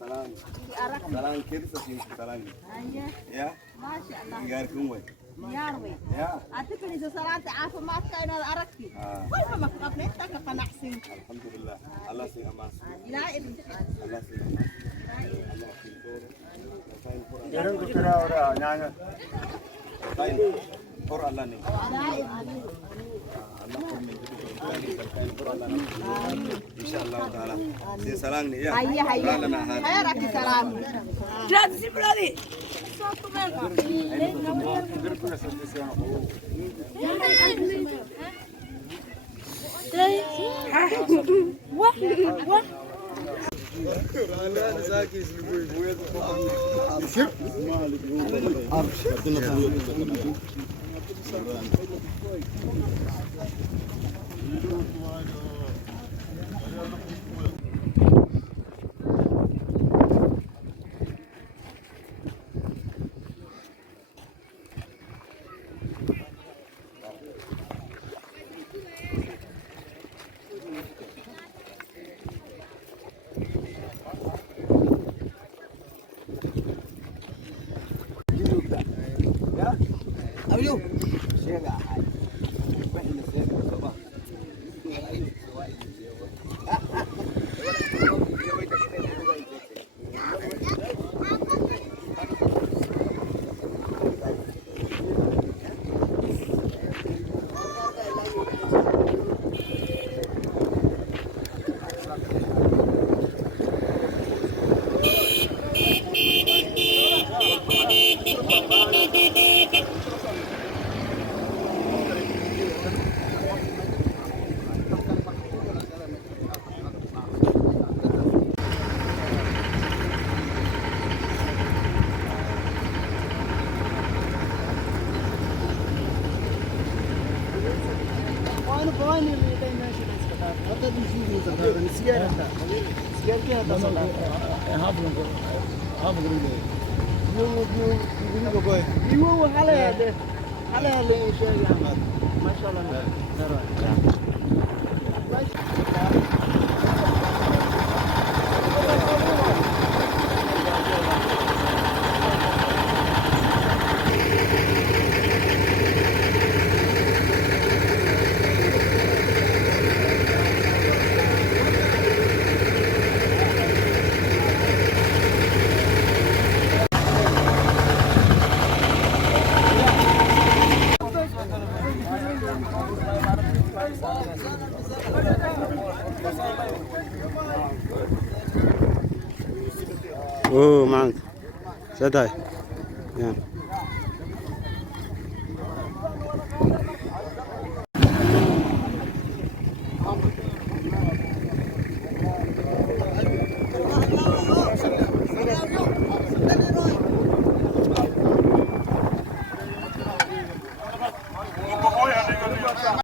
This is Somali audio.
salam. Salam kirsa sin salam. Ya. Masha Allah. Yarkum way. Yarwe. Ya. أعتقد إذا صلاة عافمات كأنا أركتي. كل ما قبلت تكفى نحسن. الحمد لله. الله سي أماس. لا ابن. الله سي أماس. الله سي دور. Yarın kusura ora nana. Kain. Or Allah ne. لا ابن. Allah kurni. Or Allah ne. Insyaallah taala. Si salam ni ya. هيا هيا. هيا ركي سلام. جاد سيبرالي. Oh, man. Sedai. Ya.